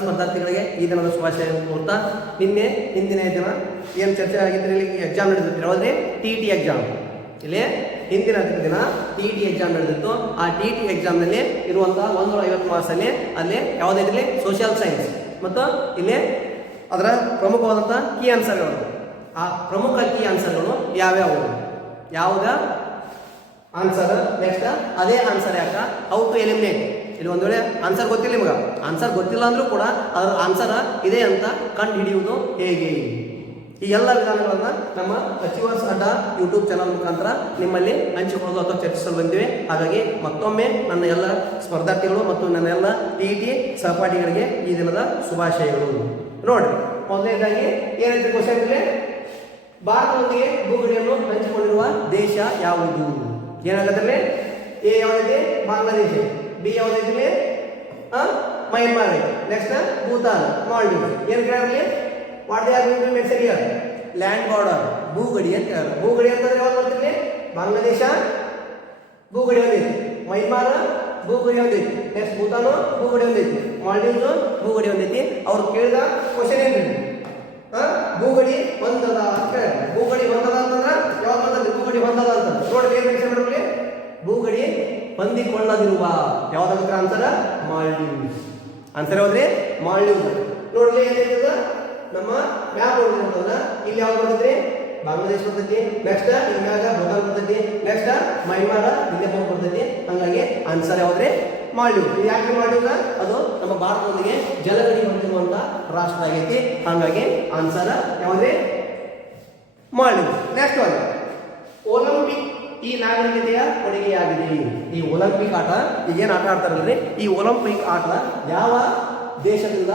ಸ್ಪರ್ಧಾರ್ಥಿಗಳಿಗೆ ಈ ದಿನದ ಶುಭಾಶಯ ಕೋರ್ತಾ ನಿನ್ನೆ ಹಿಂದಿನ ದಿನ ಏನು ಚರ್ಚೆ ಆಗಿದ್ರೆ ಇಲ್ಲಿ ಎಕ್ಸಾಮ್ ನಡೆದಿತ್ತು ಯಾವುದೇ TET ಎಕ್ಸಾಮ್. ಇಲ್ಲಿ ಹಿಂದಿನ ದಿನ TET ಎಕ್ಸಾಮ್ ನಡೆದಿತ್ತು. ಆ TET ಎಕ್ಸಾಮ್ನಲ್ಲಿ ಇರುವಂತಹ 150 ಮಾರ್ಕ್ಸಲ್ಲಿ ಅಲ್ಲಿ ಯಾವುದಿರಲಿ ಸೋಷಿಯಲ್ ಸೈನ್ಸ್ ಮತ್ತು ಇಲ್ಲಿ ಅದರ ಪ್ರಮುಖವಾದಂಥ ಕೀ ಆನ್ಸರ್ಗಳು. ಆ ಪ್ರಮುಖ ಕೀ ಆನ್ಸರ್ಗಳು ಯಾವ್ಯಾವು, ಯಾವುದ ಆನ್ಸರ್ ನೆಕ್ಸ್ಟ್ ಅದೇ ಆನ್ಸರ್ ಯಾಕ, ಹೌ ಟು ಎಲಿಮಿನೇಟ್. ಇಲ್ಲಿ ಒಂದು ವೇಳೆ ಆನ್ಸರ್ ಗೊತ್ತಿಲ್ಲ ನಿಮ್ಗೆ, ಆನ್ಸರ್ ಗೊತ್ತಿಲ್ಲ ಅಂದ್ರೂ ಕೂಡ ಅದರ ಆನ್ಸರ್ ಇದೆ ಅಂತ ಕಂಡು ಹಿಡಿಯುವುದು ಹೇಗೆ, ಈ ಎಲ್ಲ ವಿಧಾನಗಳನ್ನು ನಮ್ಮ ಅಚೀವರ್ಸ್ ಅಡ್ಡ ಯೂಟ್ಯೂಬ್ ಚಾನಲ್ ಮುಖಾಂತರ ನಿಮ್ಮಲ್ಲಿ ಹಂಚಿಕೊಳ್ಳಲು ಅಥವಾ ಚರ್ಚಿಸಲು ಬಂದಿವೆ. ಹಾಗಾಗಿ ಮತ್ತೊಮ್ಮೆ ನನ್ನ ಎಲ್ಲ ಸ್ಪರ್ಧಾರ್ಥಿಗಳು ಮತ್ತು ನನ್ನ ಎಲ್ಲ TET ಸಹಪಾಠಿಗಳಿಗೆ ಈ ದಿನದ ಶುಭಾಶಯಗಳು. ನೋಡಿ, ಮೊದಲನೇದಾಗಿ ಏನಂತ ಕ್ವಶನ್ ಇದೆ, ಭಾರತದೊಂದಿಗೆ ಭೂಗಡಿಯನ್ನು ಹಂಚಿಕೊಂಡಿರುವ ದೇಶ ಯಾವುದು? ಏನಾಗತ್ತಲ್ಲಿ ಎ ಯಾವುದಿದೆ, ಬಾಂಗ್ಲಾದೇಶ. ಬಿ ಯಾವುದೈತಿ, ಮಯನ್ಮಾರ್. ನೆಕ್ಸ್ಟ್ ಭೂತಾನ್, ಮಾಲ್ಡೀವ್ಸ್. ಏನು ಕೇಳಿದ್ರಿ, what they are going to mention here, land border, ಭೂಗಡಿ ಅಂತ ಹೇಳಿ. ಭೂಗಡಿ ಅಂತಂದ್ರೆ ಯಾವ್ದು ಬರ್ತಿರ್ಲಿ, ಬಾಂಗ್ಲಾದೇಶ ಭೂಗಡಿ ಒಂದೈತಿ, ಮಯನ್ಮಾರ್ ಭೂಗಡಿ ಒಂದೈತಿ, ನೆಕ್ಸ್ಟ್ ಭೂತಾನು ಭೂಗಡಿ ಒಂದೈತಿ, ಮಾಲ್ಡೀವ್ಸ್ ಭೂಗಡಿ ಒಂದೈತಿ. ಅವ್ರು ಕೇಳಿದ ಕ್ವಶನ್ ಏನ್ರಿ, ಭೂಗಡಿ ಹೊಂದದ ಅಂತ ಹೇಳಿ. ಭೂಗಡಿ ಹೊಂದದ ಅಂತಂದ್ರೆ ಯಾವ್ದು ಬರ್ತದೆ, ಭೂಗಡಿ ಹೊಂದದ ಅಂತ ನೋಡಿ ಏನ್ ಮೆನ್ಷನ್ ಮಾಡ್ರಿ, ಭೂಗಡಿ ಹೊಂದಿಕೊಳ್ಳದಿರುವ ಯಾವ್ದಾದ್ರು ಆನ್ಸರ್, ಮಾಲ್ಡೀವ್ಸ್. ಆನ್ಸರ್ ಯಾವ್ದ್ರಿ, ಮಾಲ್ಡೀವ್ಸ್. ನೋಡ್ಲಿ ಏನಿದೆ ನಮ್ಮ ಮ್ಯಾಪ್ ನೋಡಿದ್ರಲ್ಲ, ಇಲ್ಲಿ ಯಾವ್ದು ಬರ್ತೈತಿ, ಬಾಂಗ್ಲಾದೇಶ ಬರ್ತೈತಿ. ನೆಕ್ಸ್ಟ್ ಇಲ್ಲಿ ಮ್ಯಾಗ ಭೂತಾನ್ ಬರ್ತೈತಿ. ನೆಕ್ಸ್ಟ್ ಮಯನ್ಮಾರ ಇಲ್ಲೇ ಬರ್ತೈತಿ. ಹಂಗಾಗಿ ಆನ್ಸರ್ ಯಾವ್ದ್ರಿ, ಮಾಲ್ಡೀವ್ಸ್. ಯಾಕೆ ಮಾಲ್ಡೀವ್ಸ್, ಅದು ನಮ್ಮ ಭಾರತದೊಂದಿಗೆ ಜಲಗಡಿ ಹೊಂದಿರುವಂತ ರಾಷ್ಟ್ರ ಆಗೈತಿ. ಹಾಗಾಗಿ ಆನ್ಸರ್ ಯಾವ್ದ್ರಿ, ಮಾಲ್ಡೀವ್ಸ್. ನೆಕ್ಸ್ಟ್ ಒಂದು ಒಲಿಂಪಿಕ್ ಈ ನಾಗರಿಕತೆಯ ಕೊಡುಗೆಯಾಗಿದೆ. ಈ ಒಲಿಂಪಿಕ್ ಆಟ ಈಗೇನು ಆಟ ಆಡ್ತಾರಲ್ರಿ, ಈ ಒಲಿಂಪಿಕ್ ಆಟ ಯಾವ ದೇಶದಿಂದ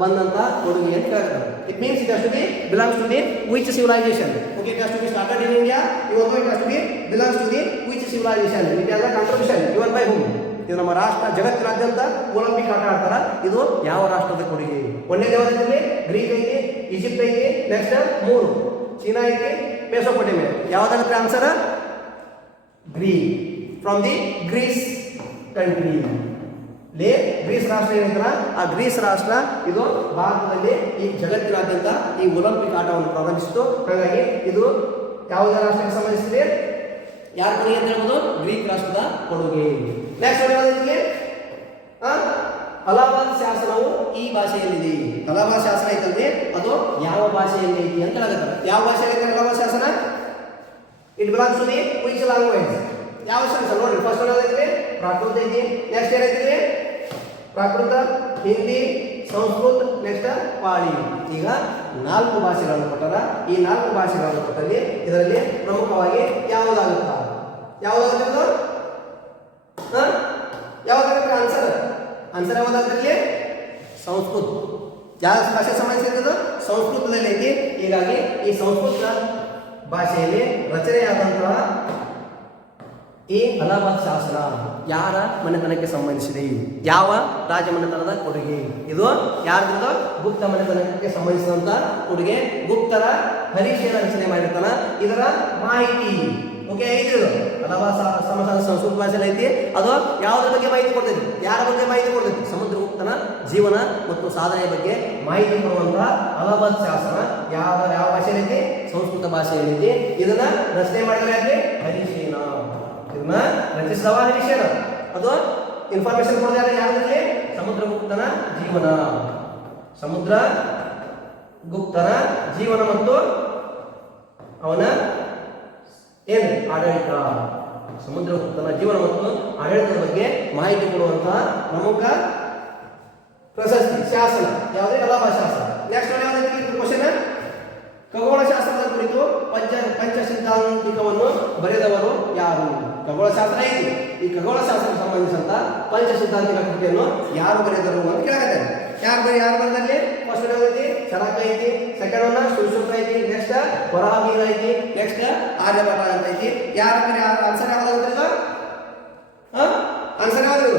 ಬಂದಂತ ಕೊಡುಗೆ ಅಂತ ಹೇಳ್ತಾರೆ. It means it has to be belongs to the which civilisation. Okay, it has to be started in India. ಇವತ್ತು it has to be belongs to the which civilisation. It has a contribution given by whom. ಇದು ನಮ್ಮ ರಾಷ್ಟ್ರ, ಜಗತ್ತಿನಾದ್ಯಂತ Olympic ಆಟ ಆಡ್ತಾರ. ಇದು ಯಾವ ರಾಷ್ಟ್ರದ ಕೊಡುಗೆ? ಒಂದನೇ ಯಾವ್ದು, ಗ್ರೀಕ್ ಐತಿ, ಈಜಿಪ್ಟ್ ಐತಿ, ನೆಕ್ಸ್ಟ್ 3 ಚೀನಾ ಐತಿ, ಮೆಸೊಪೊಟೇಮಿಯಾ. ಯಾವ್ದಾಗುತ್ತೆ answer, Greek. From the Greece country. Greece ರಾಷ್ಟ್ರ ಏನಂತಾರ, ಆ ಗ್ರೀಸ್ ರಾಷ್ಟ್ರ ಇದು ಭಾರತದಲ್ಲಿ ಈ ಜಗತ್ತಿನಾದ್ಯಂತ ಈ ಒಲಿಂಪಿಕ್ ಆಟವನ್ನು ಪ್ರಾರಂಭಿಸಿತು. ಹಾಗಾಗಿ ಇದು ಯಾವುದೇ ರಾಷ್ಟ್ರಕ್ಕೆ ಸಂಬಂಧಿಸಿದೆ, ಯಾರ ಕೊಡುಗೆ ಅಂತ ಹೇಳ್ಬೋದು, ಗ್ರೀಕ್ ರಾಷ್ಟ್ರದ ಕೊಡುಗೆ. ನೆಕ್ಸ್ಟ್ ಅಲಹಾಬಾದ್ ಶಾಸನವು ಈ ಭಾಷೆಯಲ್ಲಿದೆ. ಅಲಹಾಬಾದ್ ಶಾಸನ ಐತಂದ್ರೆ ಅದು ಯಾವ ಭಾಷೆಯಲ್ಲಿ ಐತಿ ಅಂತ ಹೇಳಕತ್ತಾರೆ. ಯಾವ ಭಾಷೆಯಲ್ಲಿ ಐತೆ ಅಲಹಾಬಾದ್ ಶಾಸನ? It belongs to the which language? ಯಾವ ಶಾಸನ ನೋಡ್ರಿ, ಫಸ್ಟ್ ಏನೈತಿ, ಪ್ರಾಕೃತ ಐತಿ. ನೆಕ್ಸ್ಟ್ ಏನೈತಿ, ಪ್ರಾಕೃತ, ಹಿಂದಿ, ಸಂಸ್ಕೃತ, ನೆಕ್ಸ್ಟ್ ಪಾಳಿ. ಈಗ 4 ಭಾಷೆಗಳನ್ನು ಕೊಟ್ಟಾರ. ಈ 4 ಭಾಷೆಗಳನ್ನು ಕೊಟ್ಟಲ್ಲಿ ಇದರಲ್ಲಿ ಪ್ರಮುಖವಾಗಿ ಯಾವುದಾಗುತ್ತಾ, ಯಾವುದಾಗುತ್ತೆ, ಯಾವುದಾಗುತ್ತೆ ಆನ್ಸರ್? ಆನ್ಸರ್ ಯಾವುದಾದ್ರಲ್ಲಿ, ಸಂಸ್ಕೃತ. ಯಾವ ಭಾಷೆ ಸಂಬಂಧಿಸಿದ್ದು, ಸಂಸ್ಕೃತದಲ್ಲಿ ಐತಿ. ಹೀಗಾಗಿ ಈ ಸಂಸ್ಕೃತ ಭಾಷೆಯಲ್ಲಿ ರಚನೆಯಾದಂತಹ ಈ ಅಲಹಾಬಾದ್ ಶಾಸನ ಯಾರ ಮನೆತನಕ್ಕೆ ಸಂಬಂಧಿಸಿದೆ, ಯಾವ ರಾಜ ಮನೆತನದ ಕೊಡುಗೆ? ಇದು ಯಾರ್ದು, ಗುಪ್ತ ಮನೆತನಕ್ಕೆ ಸಂಬಂಧಿಸಿದಂತ ಕೊಡುಗೆ. ಗುಪ್ತರ ಹರೀಶನ ರಚನೆ ಮಾಡಿರ್ತಾನ. ಇದರ ಮಾಹಿತಿ ಓಕೆ ಇದು ಅಲಹಾಬಾದ್ ಸಂಸ್ಕೃತ ಭಾಷೆಯಲ್ಲಿ ಐತಿ. ಅದು ಯಾವುದ್ರ ಬಗ್ಗೆ ಮಾಹಿತಿ ಕೊಡ್ತೈತಿ, ಯಾರ ಬಗ್ಗೆ ಮಾಹಿತಿ ಕೊಡ್ತೈತಿ, ಸಮುದ್ರಗುಪ್ತನ ಜೀವನ ಮತ್ತು ಸಾಧನೆಯ ಬಗ್ಗೆ ಮಾಹಿತಿ ಕೊಡುವಂತಹ ಅಲಹಾಬಾದ್ ಶಾಸನ ಯಾವ ಯಾವ ಭಾಷೆಯಲ್ಲಿ ಐತಿ, ಸಂಸ್ಕೃತ ಭಾಷೆಯಲ್ಲಿ ಐತಿ. ಇದನ್ನ ರಚನೆ ಮಾಡಿದ್ರೆ ಯಾಕೆ, ಹರಿಶೇನ. ಇದನ್ನ ರಚಿಸಿದವ ಹರಿಶೇನ. ಅದು ಇನ್ಫಾರ್ಮೇಶನ್ ಕೊಡೋದು ಯಾರಲ್ಲಿ, ಸಮುದ್ರಗುಪ್ತನ ಜೀವನ, ಸಮುದ್ರ ಗುಪ್ತನ ಜೀವನ ಮತ್ತು ಅವನ ಏನು ಆಡಳಿತ, ಸಮುದ್ರಗುಪ್ತನ ಜೀವನ ಮತ್ತು ಆಡಳಿತದ ಬಗ್ಗೆ ಮಾಹಿತಿ ಕೊಡುವಂತಹ ಪ್ರಮುಖ ಪ್ರಶಸ್ತಿ ಶಾಸನ ಯಾವುದೇ ಅಲಹಾಬಾದ್ ಶಾಸನ. ನೆಕ್ಸ್ಟ್ ಯಾವ್ದು ಕ್ವಶನ್, ಖಗೋಳಶಾಸ್ತ್ರದ ಕುರಿತು ಪಂಚ ಸಿದ್ಧಾಂತಿಕವನ್ನು ಬರೆದವರು ಯಾರು? ಖಗೋಳಶಾಸ್ತ್ರ ಐತಿ. ಈ ಖಗೋಳಶಾಸ್ತ್ರಕ್ಕೆ ಸಂಬಂಧಿಸಿದಂತ ಪಂಚ ಸಿದ್ಧಾಂತಿಕ ಕೃತಿಯನ್ನು ಯಾರು ಬರೆದರು ಅಂತ ಕೇಳಾಗತ್ತೆ. ಯಾರು ಬರೆದಲ್ಲಿ ಫಸ್ಟ್ ಯಾವ್ದೈತಿ, ಚರಕ ಐತಿ. ಸೆಕೆಂಡ್ ಒನ್ ಸುಶ್ರುತ ಐತಿ. ನೆಕ್ಸ್ಟ್ ವರಾಹಮಿಹಿರ ಐತಿ. ನೆಕ್ಸ್ಟ್ ಆರ್ಯಭಟ ಅಂತ ಐತಿ. ಯಾರ ಆನ್ಸರ್ ಯಾವ್ದಾಗುತ್ತೆ, ಆನ್ಸರ್ ಯಾವ್ದು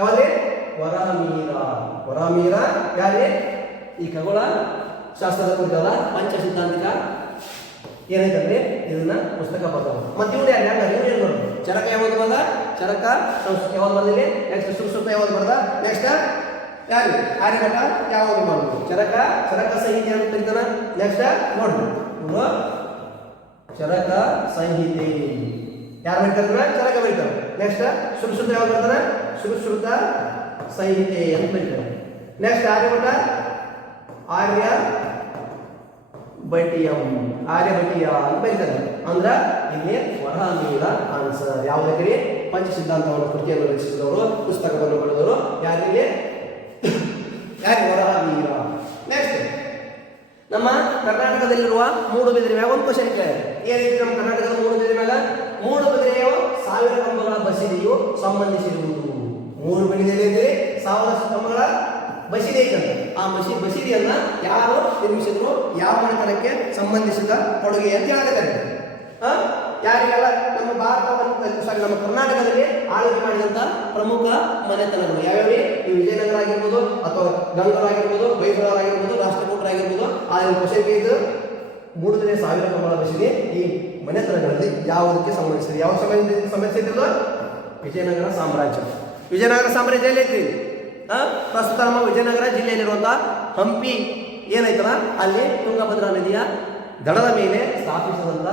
ಯಾವ್ದ್ರಿ, ವರಾಹಮಿಹಿರ. ವರಾಹಮಿಹಿರ ಯಾರೇ ಈ ಖಗೋಳ ಶಾಸ್ತ್ರದ ಕುರಿತಾದ ಪಂಚ ಸಿದ್ಧಾಂತಿಕ ಏನೈತಂದ್ರೆ ಇದನ್ನ ಪುಸ್ತಕ ಬರ್ತಾವ. ಮತ್ತೆ ಇವ್ರು ಯಾರು ಚರಕ ಯಾವ್ದು ಬಂದ, ಚರಕ ಯಾವ್ದು ಬಂದಿದೆ. ನೆಕ್ಸ್ಟ್ ಸುಶ್ರುತ ಯಾವ್ದು ಬರ್ದ. ನೆಕ್ಸ್ಟ್ ಯಾರು ಆರ್ಯಭಟ ಯಾವುದು ಮಾಡೋದು ಚರಕ ಸಂಹಿತೆ ಅಂತ ಕರೀತಾನ. ನೆಕ್ಸ್ಟ್ ನೋಡ್ರಿ ಚರಕ ಸಂಹಿತೆ ಯಾರು ಬರೀತಾರ ಚರಕ ಬರೀತಾರೆ. ನೆಕ್ಸ್ಟ್ ಸುಶ್ರುತ ಯಾವ್ದು ಬರ್ತಾರ ಸುಶ್ರುತ ಸಂಹಿತೆ ಅಂತ ಬರೀತಾರೆ. ನೆಕ್ಸ್ಟ್ ಆರ್ಯಭಟ ಆರ್ಯಭಟೀಯ ಅಂತ ಬರೀತಾರೆ. ಅಂದ್ರೆ ಇಲ್ಲಿ ವರಹಮೀರ ಆನ್ಸರ್. ಯಾವುದಕ್ಕೆ ಪಂಚ ಸಿದ್ಧಾಂತವನ್ನು ಕೃತಿಯನ್ನು ರಚಿಸಿದವರು ಪುಸ್ತಕವನ್ನು ಬರೆದವರು ಯಾರಿಗೆ ವರಹಮೀರ. ನೆಕ್ಸ್ಟ್ ನಮ್ಮ ಕರ್ನಾಟಕದಲ್ಲಿರುವ ಮೂಡುಬಿದಿರೆ ಮ್ಯಾಗ ಒಂದು ಕ್ವಶನ್ ಕೇಳಿದೆ. ಏನಿದೆ ನಮ್ಮ ಕರ್ನಾಟಕದ ಮೂಡುಬಿದಿರೆ ಮ್ಯಾಗ ಮೂಡುಬಿದಿರೆಯ 1000 ಕಂಬಗಳ ಬಸಿದೆಯು ಸಂಬಂಧಿಸಿರುವುದು. ಮೂಡುಬಿದಿರೆಯಲ್ಲಿ 1000 ಕಂಬಗಳ ಬಸಿದೆ ಐತಂತೆ. ಆ ಬಸಿದೆಯನ್ನ ಯಾರು ನಿರ್ಮಿಸಿದ್ರು, ಯಾವ ಮನೆತನಕ್ಕೆ ಸಂಬಂಧಿಸಿದ ಕೊಡುಗೆ ಅಂತ ಹೇಳಿದ್ದಾರೆ. ಯಾರಿಗೆಲ್ಲ ನಮ್ಮ ನಮ್ಮ ಕರ್ನಾಟಕದಲ್ಲಿ ಆಳ್ವಿಕೆ ಮಾಡಿದಂತ ಪ್ರಮುಖ ಮನೆತನಗಳು ಯಾವ್ಯಾವ? ಈ ವಿಜಯನಗರ ಆಗಿರ್ಬೋದು, ಅಥವಾ ಗಂಗರ ಆಗಿರ್ಬೋದು, ಹೊಯ್ಸಳರ ಆಗಿರ್ಬೋದು, ರಾಷ್ಟ್ರಕೂಟರ ಆಗಿರ್ಬೋದು. ಆ ಕ್ವಶನ್ ಇದು ಮೂಡುಬಿದಿರೆ 1000 ಕಂಬಗಳ ಬಸಿದೆ ಈ ಮನೆತನಗಳಲ್ಲಿ ಯಾವುದಕ್ಕೆ ಸಂಬಂಧಿಸಿದೆ? ಯಾವ ಸಂಬಂಧಿಸಿದ್ರು? ವಿಜಯನಗರ ಸಾಮ್ರಾಜ್ಯ. ವಿಜಯನಗರ ಸಾಮ್ರಾಜ್ಯ ಎಲ್ಲೈತ್ರಿ? ಪ್ರಸ್ತುತ ನಮ್ಮ ವಿಜಯನಗರ ಜಿಲ್ಲೆಯಲ್ಲಿರುವಂತಹ ಹಂಪಿ ಏನೈತಲ್ಲ ಅಲ್ಲಿ ತುಂಗಭದ್ರಾ ನದಿಯ ದಡದ ಮೇಲೆ ಸ್ಥಾಪಿಸಿದಂತ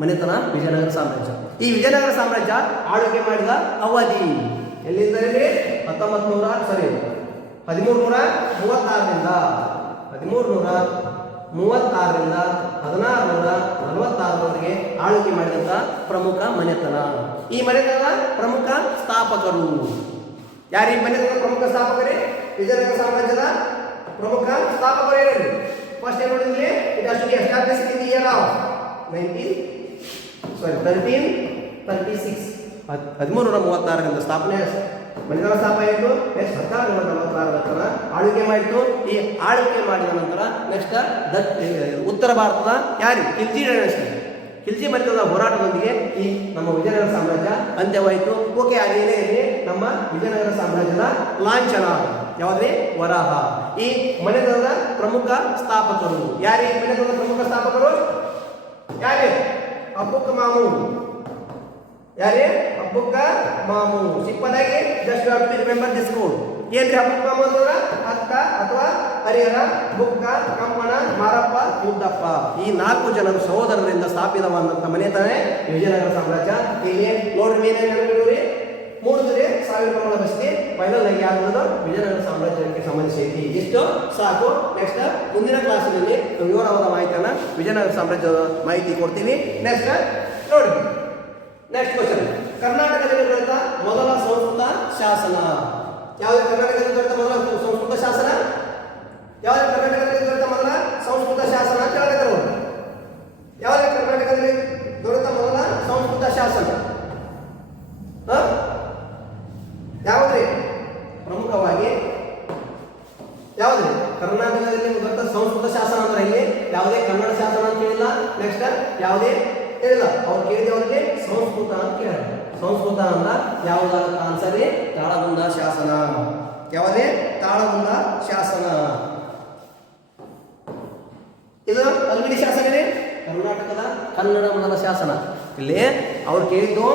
ಮನೆತನ ವಿಜಯನಗರ ಸಾಮ್ರಾಜ್ಯ. ಈ ವಿಜಯನಗರ ಸಾಮ್ರಾಜ್ಯ ಆಳ್ವಿಕೆ ಮಾಡಿದ ಅವಧಿ ಎಲ್ಲಿಂದ 1336ರಿಂದ 1646ರವರೆಗೆ ಆಳ್ವಿಕೆ ಮಾಡಿದಂತ ಪ್ರಮುಖ ಮನೆತನ. ಈ ಮನೆತನದ ಪ್ರಮುಖ ಸ್ಥಾಪಕರು ಯಾರು? ಈ ಮನೆತನದ ಪ್ರಮುಖ ಸ್ಥಾಪಕರೇ ವಿಜಯನಗರ ಸಾಮ್ರಾಜ್ಯದ ಪ್ರಮುಖ ಸ್ಥಾಪಕರು ಏನೇನು? ಫಸ್ಟ್ ಏನು ನೋಡಿದ್ವಿ, it has to be established in the year of 1336ರಿಂದ ಸ್ಥಾಪನೆ ಮನೆತನ ಸ್ಥಾಪನೆ ಆಯಿತು. ನೆಕ್ಸ್ಟ್ 1746 ಆಳ್ವಿಕೆ ಮಾಡಿತು. ಈ ಆಳ್ವಿಕೆ ಮಾಡಿದ ನಂತರ ನೆಕ್ಸ್ಟ್ ಉತ್ತರ ಭಾರತದ ಯಾರು ಖಿಲ್ಜಿ ಮನೆತನದ ಹೋರಾಟದೊಂದಿಗೆ ಈ ನಮ್ಮ ವಿಜಯನಗರ ಸಾಮ್ರಾಜ್ಯ ಅಂತ್ಯವಾಯಿತು. ಓಕೆ, ಅದೇನೇ ನಮ್ಮ ವಿಜಯನಗರ ಸಾಮ್ರಾಜ್ಯದ ಲಾಂಛನ ಯಾವುದೇ ವರಾಹ. ಈ ಮನೆತನದ ಪ್ರಮುಖ ಸ್ಥಾಪಕರು ಯಾರೇ? ಮನೆತನದ ಪ್ರಮುಖ ಸ್ಥಾಪಕರು ಯಾರೇ? ಅಬ್ಬುಕ್ಕ ಮಾಮು. ಯಾರೇ? ಅಬ್ಬುಕ್ಕ ಮಾಮು. ಸಿಂಪಲ್ ಆಗಿ just you have to remember this code. ಏನ್ರಿ ಅಬ್ಬುಕ್ಕ ಮಾಮು ಅಂತಂದ್ರೆ ಅಕ್ಕ ಅಥವಾ ಹರಿಹರ, ಬುಕ್ಕ, ಕಮ್ಮಣ, ಮಾರಪ್ಪ, ಮುದ್ದಪ್ಪ. ಈ 4 ಜನರು ಸಹೋದರರಿಂದ ಸ್ಥಾಪಿತವಾದಂಥ ಮನೆತನೇ ವಿಜಯನಗರ ಸಾಮ್ರಾಜ್ಯ. ಇಲ್ಲಿ ನೋಡ್ರಿ ಏನೇನು ಮೂಡುಬಿದಿರೆ 1000 ಕಂಬಗಳ ಬಸಿದೆ ಫೈನಲ್ ಆಗಿ ಯಾವುದು ವಿಜಯನಗರ ಸಾಮ್ರಾಜ್ಯಕ್ಕೆ ಸಂಬಂಧಿಸಿ. ಇಷ್ಟು ಸಾಕು. ನೆಕ್ಸ್ಟ್ ಮುಂದಿನ ಕ್ಲಾಸಿನಲ್ಲಿ ವಿವರವಾದ ಮಾಹಿತಿಯನ್ನು ವಿಜಯನಗರ ಸಾಮ್ರಾಜ್ಯದ ಮಾಹಿತಿ ಕೊಡ್ತೀವಿ. ನೆಕ್ಸ್ಟ್ ನೋಡಿ, ನೆಕ್ಸ್ಟ್ ಕ್ವಶನ್, ಕರ್ನಾಟಕದಲ್ಲಿ ದೊರೆತ ಮೊದಲ ಸಂಸ್ಕೃತ ಶಾಸನ ಯಾವುದು? ಕರ್ನಾಟಕದಲ್ಲಿ ದೊರೆತ ಮೊದಲ ಸಂಸ್ಕೃತ ಶಾಸನ ಯಾವುದು? ಕರ್ನಾಟಕದಲ್ಲಿ ದೊರೆತ ಮೊದಲ ಸಂಸ್ಕೃತ ಶಾಸನ ಅಂತ ಹೇಳಿದ್ರು. ಯಾವುದು ಕರ್ನಾಟಕದಲ್ಲಿ ದೊರೆತ ಮೊದಲ ಸಂಸ್ಕೃತ ಶಾಸನ? ಯಾವುದ್ರಿ? ಪ್ರಮುಖವಾಗಿ ಯಾವುದ್ರಿ? ಕರ್ನಾಟಕದಲ್ಲಿ ದೊರೆತ ಸಂಸ್ಕೃತ ಶಾಸನ ಅಂದ್ರೆ ಇಲ್ಲಿ ಯಾವುದೇ ಕನ್ನಡ ಶಾಸನ ಅಂತ ಹೇಳಿಲ್ಲ. ನೆಕ್ಸ್ಟ್ ಯಾವುದೇ ಹೇಳಿಲ್ಲ. ಅವ್ರು ಕೇಳಿದವರಿಗೆ ಸಂಸ್ಕೃತ ಅಂತ ಕೇಳಿದ್ರು. ಸಂಸ್ಕೃತ ಅಂದ ಯಾವುದಾದ ಆನ್ಸರ್? ತಾಳಗುಂದ ಶಾಸನ. ಯಾವುದೇ? ತಾಳಗುಂದ ಶಾಸನ. ಇದು ಹಲ್ಮಿಡಿ ಶಾಸನ ಇದೆ, ಕರ್ನಾಟಕದ ಕನ್ನಡ ಮೊದಲ ಶಾಸನ. ಇಲ್ಲಿ ಅವ್ರು ಕೇಳಿದ್ದು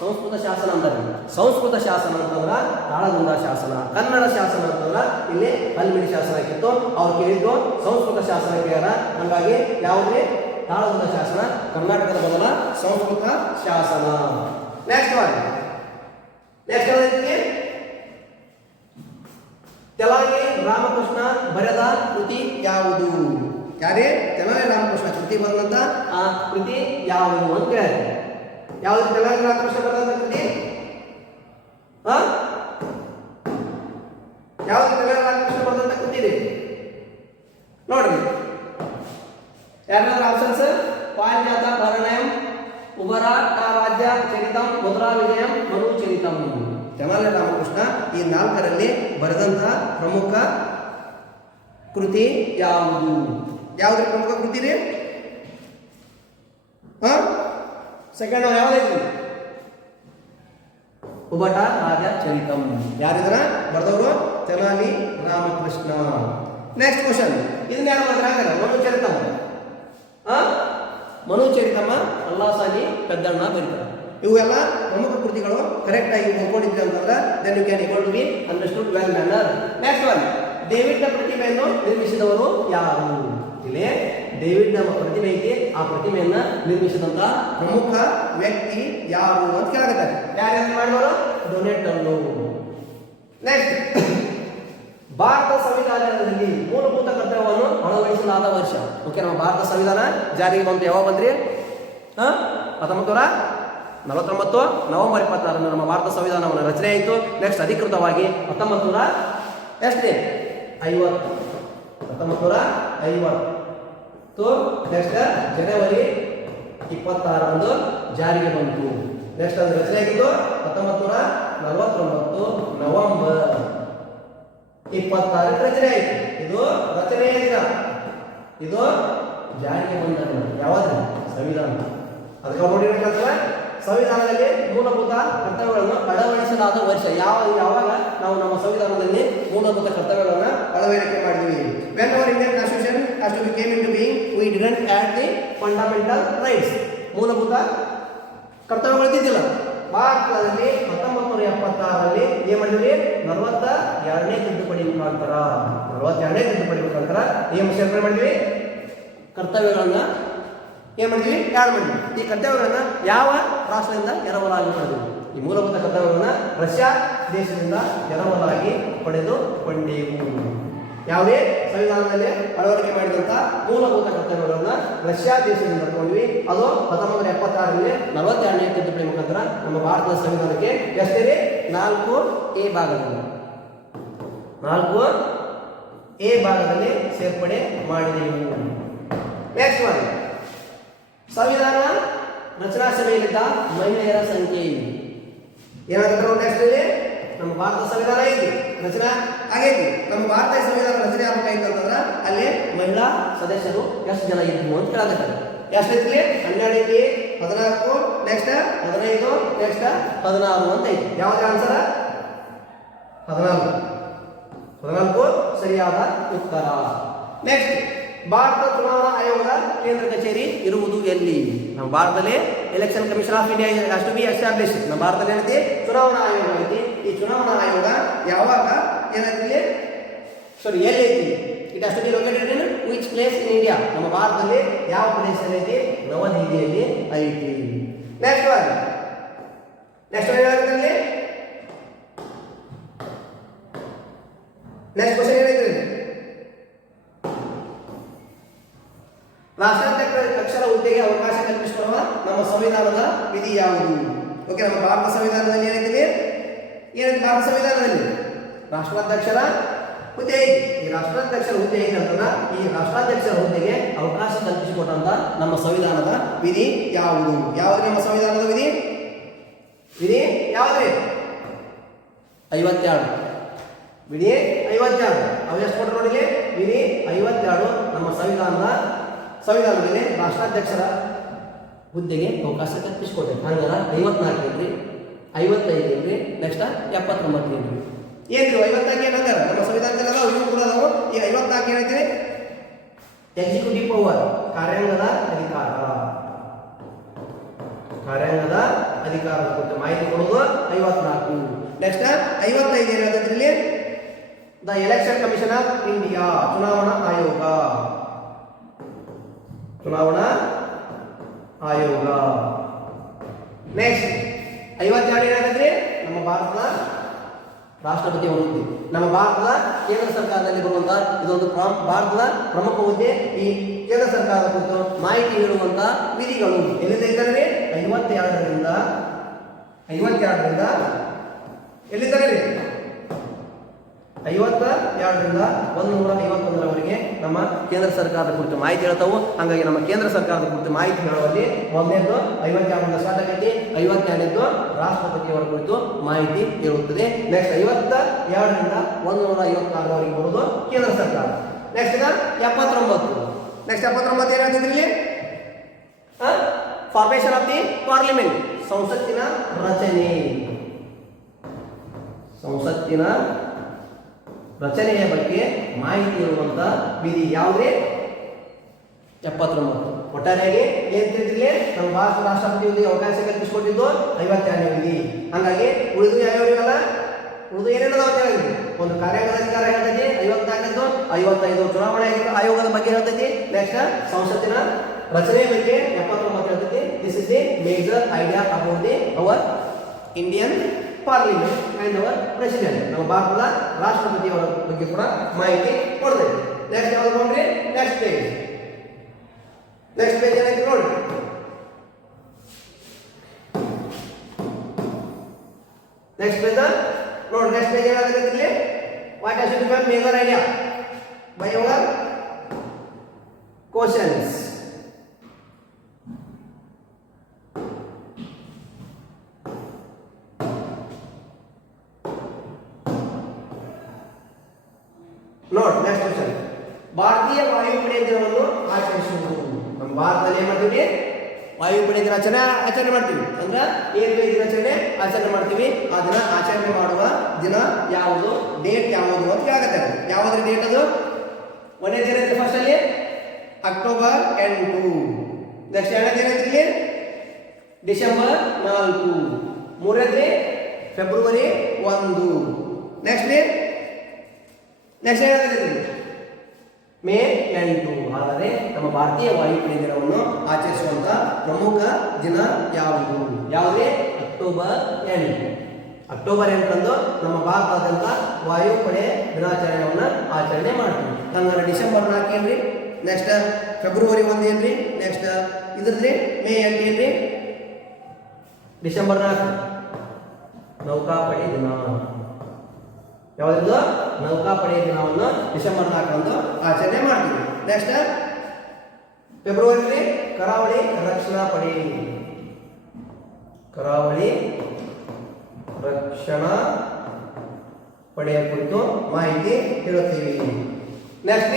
ಸಂಸ್ಕೃತ ಶಾಸನ ಅಂತಾರೆ. ಸಂಸ್ಕೃತ ಶಾಸನ ಅಂತಂದ್ರೆ ತಾಳಗುಂದ ಶಾಸನ. ಕನ್ನಡ ಶಾಸನ ಅಂತಂದ್ರೆ ಇಲ್ಲಿ ಹಲ್ಮಿಡಿ ಶಾಸನ ಆಗಿತ್ತು. ಅವ್ರು ಕೇಳಿದ್ದು ಸಂಸ್ಕೃತ ಶಾಸನ ಕೇಳ. ಹಾಗಾಗಿ ಯಾವುದೇ ತಾಳಗುಂದ ಶಾಸನ ಕರ್ನಾಟಕದ ಮೊದಲ ಸಂಸ್ಕೃತ ಶಾಸನ. ನೆಕ್ಸ್ಟ್ ತೆಲಂಗಿ ರಾಮಕೃಷ್ಣ ಬರೆದ ಕೃತಿ ಯಾವುದು? ಯಾರೇ? ತೆಲಂಗಿ ರಾಮಕೃಷ್ಣ ಕೃತಿ ಬರೆದಂತ ಆ ಕೃತಿ ಯಾವುದು ಅಂತ ಕೇಳಿದೆ. ಯಾವುದು ತೆಲಂಗಿ ರಾಮಕೃಷ್ಣ ಬರೆದಂತ ಕೃತಿ? ಯಾವುದು ತೆಲಂಗಿ ರಾಮಕೃಷ್ಣ ಬರೆದಂತ ಕೃತಿ ಇದೆ ನೋಡ್ರಿ. ಯಾರ್ಯಾರು ಆಪ್ಷನ್ಸ್? ಪಾರಿಜಾತ ಪರಿಣಯಂ, ಉಬರ ರಾಜ್ಯ ಚರಿತಂ, ಮಧುರಾ ವಿಜಯಂ, ಮನು ಚರಿತಂ. ತೆಲಂಗಿ ರಾಮಕೃಷ್ಣ ಈ 4ರಲ್ಲಿ ಬರೆದಂತ ಪ್ರಮುಖ ಕೃತಿ ಯಾವುದು? ಯಾವ್ದು ಪ್ರಮುಖ ಕೃತಿ ರೀ? ಸೆಕೆಂಡ್ ಯಾವ್ದೈತಿ? ಉಬಟ ರಾಜ ಚರಿತಂ. ಯಾರಿದ್ರ ಬರೆದವರು? ತೆಲಂಗಿ ರಾಮಕೃಷ್ಣ. ನೆಕ್ಸ್ಟ್ ಕ್ವಶನ್, ಇದನ್ನ ಯಾರು ಮಾಡಿದ್ರೆ? ಮನು ಚರಿತಂ. ಮನು ಚರಿತಮ್ಮ ಅಲ್ಲಾಸಾನಿ ಪೆದ್ದಣ್ಣ ಬರೀತಾರೆ. ಇವೆಲ್ಲ ಪ್ರಮುಖ ಕೃತಿಗಳು ಕರೆಕ್ಟ್ ಆಗಿ ಓದ್ಕೊಂಡಿದ್ರಿ ಅಂತಂದ್ರೆ then you can able to be understood well manner. Next one, ಡೇವಿಡ್ನ ಪ್ರತಿಮೆಯನ್ನು ನಿರ್ಮಿಸಿದವರು ಯಾರು? ಇಲ್ಲಿ ಡೇವಿಡ್ನ ಪ್ರತಿಮೆ ಐತಿ, ಆ ಪ್ರತಿಮೆಯನ್ನ ನಿರ್ಮಿಸಿದಂತ ಪ್ರಮುಖ ವ್ಯಕ್ತಿ ಯಾರು ಅಂತ ಕೇಳಾಕತ್ತಾರೆ. ಯಾರು ಮಾಡಿದವರು? ಡೊನೆಟಲ್ಲೋ. ನೆಕ್ಸ್ಟ್, ಭಾರತ ಸಂವಿಧಾನದಲ್ಲಿ ಮೂಲಭೂತ ಕರ್ತವ್ಯವನ್ನು ಅಳವಡಿಸಲಾದ ವರ್ಷ. ಓಕೆ, ನಮ್ಮ ಭಾರತ ಸಂವಿಧಾನ ಜಾರಿಗೆ ಬಂತು ಯಾವಾಗ ಬಂದ್ರಿ? 1949 ನವೆಂಬರ್ 26 ನಮ್ಮ ಭಾರತ ಸಂವಿಧಾನವನ್ನು ರಚನೆ ಆಯಿತು. ನೆಕ್ಸ್ಟ್ ಅಧಿಕೃತವಾಗಿ 1950 ನೆಕ್ಸ್ಟ್ ಜನವರಿ 26 ಜಾರಿಗೆ ಬಂತು. ನೆಕ್ಸ್ಟ್ ಅದು ರಚನೆ ಆಗಿದ್ದು 1949 ನವೆಂಬರ್ 26 ರಚನೆ ಆಯಿತು. ಇದು ರಚನೆಯ ದಿನ, ಇದು ಜಾರಿಗೆ ಬಂದ ದಿನ. ಯಾವುದು? ಸಂವಿಧಾನ. ಅದಕ್ಕೆ ನೋಡಿರ್ಬೇಕಂದ್ರೆ ಸಂವಿಧಾನದಲ್ಲಿ ಮೂಲಭೂತ ಕರ್ತವ್ಯಗಳನ್ನು ಅಳವಡಿಸಲಾದ ವರ್ಷ ಯಾವಾಗ ನಾವು ನಮ್ಮ ಸಂವಿಧಾನದಲ್ಲಿ ಮೂಲಭೂತ ಕರ್ತವ್ಯಗಳನ್ನು ಅಳವಡಿಕೆ ಮಾಡಿದ್ವಿ. When our Indian constitution has to be came into being we didn't add the fundamental rights. ಮೂಲಭೂತ ಕರ್ತವ್ಯಗಳು ಇದ್ದಿದ್ದಿಲ್ಲ. ಭಾರತದಲ್ಲಿ 1976 ಏನ್ ಮಾಡಿದ್ವಿ? 42ನೇ ತಿದ್ದುಪಡಿ ಮುಖಾಂತರ ಏನ್ ಸೇರ್ಪಡೆ ಮಾಡಿದ್ವಿ? ಕರ್ತವ್ಯಗಳನ್ನ ಏನ್ ಮಾಡಿದ್ವಿ? ಯಾರು ಮಾಡಿದ್ವಿ? ಈ ಕರ್ತವ್ಯಗಳನ್ನ ಯಾವ ರಾಷ್ಟ್ರದಿಂದ ಎರವಲಾಗಿ ಪಡೆದವು? ಈ ಮೂಲಭೂತ ಕರ್ತವ್ಯಗಳನ್ನ ರಷ್ಯಾ ದೇಶದಿಂದ ಎರವಲಾಗಿ ಪಡೆದುಕೊಂಡೆವು. ಯಾವುದೇ ಸಂವಿಧಾನದಲ್ಲಿ ಅಳವಡಿಕೆ ಮಾಡಿದಂತ ಮೂಲಭೂತ ಕರ್ತವ್ಯಗಳನ್ನ ರಷ್ಯಾ ದೇಶದಿಂದ ತಗೊಂಡ್ವಿ. ಅದು 1976 42ನೇ ತಿದ್ದುಪಡಿ ಮುಖಾಂತರ ನಮ್ಮ ಭಾರತದ ಸಂವಿಧಾನಕ್ಕೆ ಎಷ್ಟಿದೆ? 4A ಭಾಗದಲ್ಲಿ 4A ಭಾಗದಲ್ಲಿ ಸೇರ್ಪಡೆ ಮಾಡಿದೆವು. ನೆಕ್ಸ್ಟ್ ಒನ್, ಸಂವಿಧಾನ ರಚನಾ ಸಭೆಯಲ್ಲಿದ್ದ ಮಹಿಳೆಯರ ಸಂಖ್ಯೆ ಏನಾದ್ರು? ನೆಕ್ಸ್ಟ್ ಇಲ್ಲಿ ನಮ್ಮ ಭಾರತ ಸಂವಿಧಾನ ಐತಿ, ರಚನಾ ಆಗೈತಿ. ನಮ್ಮ ಭಾರತ ಸಂವಿಧಾನ ರಚನೆ ಆಗಬೇಕಾಯ್ತು ಅಂತಂದ್ರೆ ಅಲ್ಲಿ ಮಹಿಳಾ ಸದಸ್ಯರು ಎಷ್ಟು ಜನ ಇದ್ವು ಅಂತ ಕೇಳಾಕತ್ತಾರೆ. ಎಷ್ಟೈತಿ? 12 ಐತಿ, 14, ನೆಕ್ಸ್ಟ್ 15, ನೆಕ್ಸ್ಟ್ 16 ಅಂತ ಐತಿ. ಯಾವ್ದು ಆನ್ಸರ್? 14 ಸರಿಯಾದ ಉತ್ತರ. ನೆಕ್ಸ್ಟ್, ಭಾರತ ಚುನಾವಣಾ ಆಯೋಗದ ಕೇಂದ್ರ ಕಚೇರಿ ಇರುವುದು ಎಲ್ಲಿ? ನಮ್ಮ ಭಾರತದಲ್ಲಿ election commission of India has to be establish. ನಮ್ಮ ಭಾರತದಲ್ಲಿ ಏನೈತಿ? ಚುನಾವಣಾ ಆಯೋಗ ಐತಿ. ಈ ಚುನಾವಣಾ ಆಯೋಗ ಯಾವಾಗ ಏನೈತಿ? ಎಲ್ಲಿ ಐತಿ? It has to be located in which place in India? ನಮ್ಮ ಭಾರತದಲ್ಲಿ ಯಾವ ಪ್ರದೇಶದಲ್ಲಿ ಐತಿ? ನವದೆಹಲಿಯಲ್ಲಿ ಐತಿ. ನೆಕ್ಸ್ಟ್ ಏನಾಗುತ್ತೆ? ನೆಕ್ಸ್ಟ್ ಕ್ವಶನ್ ಏನೈತಿ? ರಾಷ್ಟ್ರಾಧ್ಯಕ್ಷರ ಹುದ್ದೆಗೆ ಅವಕಾಶ ಕಲ್ಪಿಸಿಕೊಳ್ಳುವ ನಮ್ಮ ಸಂವಿಧಾನದ ವಿಧಿ ಯಾವುದು? ಓಕೆ, ನಮ್ಮ ಭಾರತ ಸಂವಿಧಾನದಲ್ಲಿ ಏನೈತಿ? ಭಾರತ ಸಂವಿಧಾನದಲ್ಲಿ ರಾಷ್ಟ್ರಾಧ್ಯಕ್ಷರ ಹುದ್ದೆ ಐತಿ. ಈ ರಾಷ್ಟ್ರಾಧ್ಯಕ್ಷರ ಹುದ್ದೆ ಐತಿ ಅಂತಂದ್ರೆ ಈ ರಾಷ್ಟ್ರಾಧ್ಯಕ್ಷರ ಹುದ್ದೆಗೆ ಅವಕಾಶ ಕಲ್ಪಿಸಿಕೊಟ್ಟಂತ ನಮ್ಮ ಸಂವಿಧಾನದ ವಿಧಿ ಯಾವುದು? ಯಾವ್ದು ನಮ್ಮ ಸಂವಿಧಾನದ ವಿಧಿ ಯಾವ್ದ್ರಿ? 52 ವಿಧಿ 52. ಅವು ಎಷ್ಟು ಕೊಟ್ಟರು ನೋಡಿ? ವಿಧಿ 52 ನಮ್ಮ ಸಂವಿಧಾನದಲ್ಲಿ ರಾಷ್ಟ್ರಾಧ್ಯಕ್ಷರ ಹುದ್ದೆಗೆ ಅವಕಾಶ ಕಲ್ಪಿಸಿಕೊಟ್ಟೆ. ಹಂಗಾರ 54 ಏನ್ರಿ? 55 ಏನ್ರಿ? ನೆಕ್ಸ್ಟ್ 79 ಏನ್ರಿ? 54 ಏನಂಗಾರ ನಮ್ಮ ಸಂವಿಧಾನದಲ್ಲಿ ಅದಾವ, ಇವು ಕೂಡ ಅದಾವು. ಈ 54 ಏನೈತಿ? ಎಕ್ಸಿಕ್ಯೂಟಿವ್ ಪವರ್, ಕಾರ್ಯಾಂಗದ ಅಧಿಕಾರದ ಕುರಿತು ಮಾಹಿತಿ ಕೊಡುವುದು 54. ನೆಕ್ಸ್ಟ್ 55 ಏನಾಗುತ್ತೆ ಇಲ್ಲಿ? The election commission of India, ಚುನಾವಣಾ ಆಯೋಗ. ನೆಕ್ಸ್ಟ್ 52 ಏನಾಗುತ್ತೆ? ನಮ್ಮ ಭಾರತದ ರಾಷ್ಟ್ರಪತಿ ಹುದ್ದೆ. ನಮ್ಮ ಭಾರತದ ಕೇಂದ್ರ ಸರ್ಕಾರದಲ್ಲಿ ಬರುವಂತಹ ಇದೊಂದು ಭಾರತದ ಪ್ರಮುಖ ಹುದ್ದೆ. ಈ ಕೇಂದ್ರ ಸರ್ಕಾರದ ಕುರಿತು ಮಾಹಿತಿ ನೀಡುವಂತಹ ವಿಧಿಗಳು ಎಲ್ಲಿಂದ ಇದ್ದಾರೆ? 52ರಿಂದ ಎಲ್ಲಿದ್ದಾರೆ? 52ರಿಂದ 151ರವರೆಗೆ ನಮ್ಮ ಕೇಂದ್ರ ಸರ್ಕಾರದ ಕುರಿತು ಮಾಹಿತಿ ಹೇಳ್ತಾವು. ಹಾಗಾಗಿ ನಮ್ಮ ಕೇಂದ್ರ ಸರ್ಕಾರದ ಕುರಿತು ಮಾಹಿತಿ ಹೇಳುವಲ್ಲಿ ಮೊದಲನೇದು 52ರಿಂದ ಸ್ಟಾರ್ಟ್ ಆಗೈತಿ. 52ನೇದು ರಾಷ್ಟ್ರಪತಿಯವರ ಕುರಿತು ಮಾಹಿತಿ ಹೇಳುತ್ತದೆ. ನೆಕ್ಸ್ಟ್ 52ರಿಂದ 156ರವರೆಗೆ ಬರುವುದು ಕೇಂದ್ರ ಸರ್ಕಾರ. ನೆಕ್ಸ್ಟ್ 79. ನೆಕ್ಸ್ಟ್ 79 ಏನಾಗ್ತದೆ ಇಲ್ಲಿ? ಫಾರ್ಮೇಷನ್ ಆಫ್ ದಿ ಪಾರ್ಲಿಮೆಂಟ್, ಸಂಸತ್ತಿನ ರಚನೆಯ ಬಗ್ಗೆ ಮಾಹಿತಿ ಇರುವಂತಹ ವಿಧಿ ಯಾವುದೇ? 79. ಒಟ್ಟಾರೆಯಾಗಿ ಏನ್ ತಿಳಿದಿರಲಿ, ನಮ್ಮ ಭಾರತ ರಾಷ್ಟ್ರಪತಿ ಹುದ್ದೆಗೆ ಅವಕಾಶ ಕಲ್ಪಿಸಿಕೊಟ್ಟಿದ್ದು 52ನೇ ವಿಧಿ. ಹಂಗಾಗಿ ಉಳಿದು ಯಾವ್ಯಾವಲ್ಲ, ಉಳಿದು ಏನೇನದ ಅಂತ ಹೇಳಿದ್ವಿ. ಒಂದು ಕಾರ್ಯಾಂಗದ ಅಧಿಕಾರ ಹೇಳ್ತೈತಿ 54ನೇದು, 55 ಚುನಾವಣಾ ಆಯೋಗದ ಬಗ್ಗೆ ಹೇಳ್ತೈತಿ. ನೆಕ್ಸ್ಟ್ ಸಂಸತ್ತಿನ ರಚನೆಯ ಬಗ್ಗೆ 79 ಹೇಳ್ತೈತಿ. This is the major idea about the our Indian parliament and our president. ನಮ್ಮ ಭಾರತದ ರಾಷ್ಟ್ರಪತಿಯವರ ಬಗ್ಗೆ ಕೂಡ ಮಾಹಿತಿ ಕೊಡ್ತೈತಿ. ನೆಕ್ಸ್ಟ್ ಯಾವ್ದು ನೋಡ್ರಿ, ನೆಕ್ಸ್ಟ್ ಪೇಜ್ ಏನೈತಿ ನೋಡ್ರಿ. ನೆಕ್ಸ್ಟ್ ಪೇಜ್ ನೋಡಿ. ನೆಕ್ಸ್ಟ್ ಪೇಜ್ ಏನಾಗುತ್ತೆ ಇಲ್ಲಿ, what has to be major idea by our questions. ನೋಡ್ ನೆಕ್ಸ್ಟ್ ಕ್ವಶನ್. ಭಾರತೀಯ ವಾಯುಪಡೆ ದಿನವನ್ನು ಆಚರಿಸುವುದು. ನಮ್ಮ ಭಾರತದಲ್ಲಿ ಏನ್ ಮಾಡ್ತೀವಿ, ವಾಯುಪಡೆ ಆಚರಣೆ ಮಾಡ್ತೀವಿ. ಅಂದ್ರೆ ಏರ್ವೇ ದಿನಾಚರಣೆ ಆಚರಣೆ ಮಾಡ್ತೀವಿ. ಆ ದಿನ ಆಚರಣೆ ಮಾಡುವ ದಿನ ಯಾವುದು, ಡೇಟ್ ಯಾವುದು ಅಂತ ಹೇಳಕತ್ತಾರೆ. ಯಾವ್ದ್ರ ಡೇಟ್ ಅದು? ಒಂದೇ ದಿನ ಫಸ್ಟ್ ಅಲ್ಲಿ ಅಕ್ಟೋಬರ್ 8. ನೆಕ್ಸ್ಟ್ ಎರಡನೇ ದಿನ ಇಲ್ಲಿ ಡಿಸೆಂಬರ್ 4. ಮೂರನೇ ಫೆಬ್ರವರಿ 1. ನೆಕ್ಸ್ಟ್ ಏನಾಗುತ್ತೆ ಮೇ 8. ಹಾಗಾದರೆ ನಮ್ಮ ಭಾರತೀಯ ವಾಯುಪಡೆ ದಿನವನ್ನು ಆಚರಿಸುವಂತ ಪ್ರಮುಖ ದಿನ ಯಾವುದು? ಯಾವುದೇ ಅಕ್ಟೋಬರ್ 8. ಅಕ್ಟೋಬರ್ 8ರಂದು ನಮ್ಮ ಭಾರತದಾದ್ಯಂತ ವಾಯುಪಡೆ ದಿನಾಚರಣೆಯನ್ನು ಆಚರಣೆ ಮಾಡ್ತೀವಿ. ಹಂಗಾರೆ ಡಿಸೆಂಬರ್ 4 ಏನ್ರಿ, ನೆಕ್ಸ್ಟ್ ಫೆಬ್ರವರಿ 1 ಏನ್ರಿ, ನೆಕ್ಸ್ಟ್ ಇದ್ರಿ ಮೇ 8 ಏನ್ರಿ, ಡಿಸೆಂಬರ್ 4 ನೌಕಾಪಡೆ ದಿನ. ಯಾವುದ್ರದ್ದು? ನೌಕಾಪಡೆಯ ದಿನವನ್ನು ಡಿಸೆಂಬರ್ 4ರಂದು ಆಚರಣೆ ಮಾಡ್ತೀವಿ. ನೆಕ್ಸ್ಟ್ ಫೆಬ್ರವರಿ ಕರಾವಳಿ ರಕ್ಷಣಾ ಪಡೆ. ಕರಾವಳಿ ರಕ್ಷಣಾ ಪಡೆಯ ಕುರಿತು ಮಾಹಿತಿ ಹೇಳುತ್ತೀವಿ. ನೆಕ್ಸ್ಟ್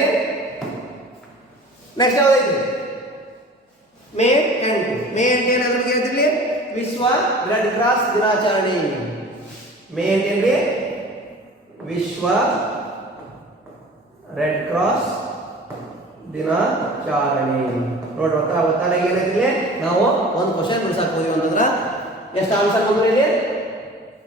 ಯಾವುದೈತಿ? ಮೇ 8. ಮೇ 8 ಏನಾದ್ರು ಹೇಳ್ತಿರ್ಲಿ, ವಿಶ್ವ ರೆಡ್ ಕ್ರಾಸ್ ದಿನಾಚರಣೆ. ಮೇ 8 ಏನ್ರಿ, ವಿಶ್ವ ರೆಡ್ ಕ್ರಾಸ್ ದಿನಾಚರಣೆ. ನೋಡ್ರಿ ಒತ್ತಾಗ ಏನೈತಿಲ್ಲಿ, ನಾವು ಒಂದು ಕ್ವಶನ್ ಬಿಡಿಸಕ್ ಹೋದ್ವಿ ಅಂತಂದ್ರೆ ಎಷ್ಟು ಆನ್ಸರ್ ಬಂದ್ರಿ ಇಲ್ಲಿ?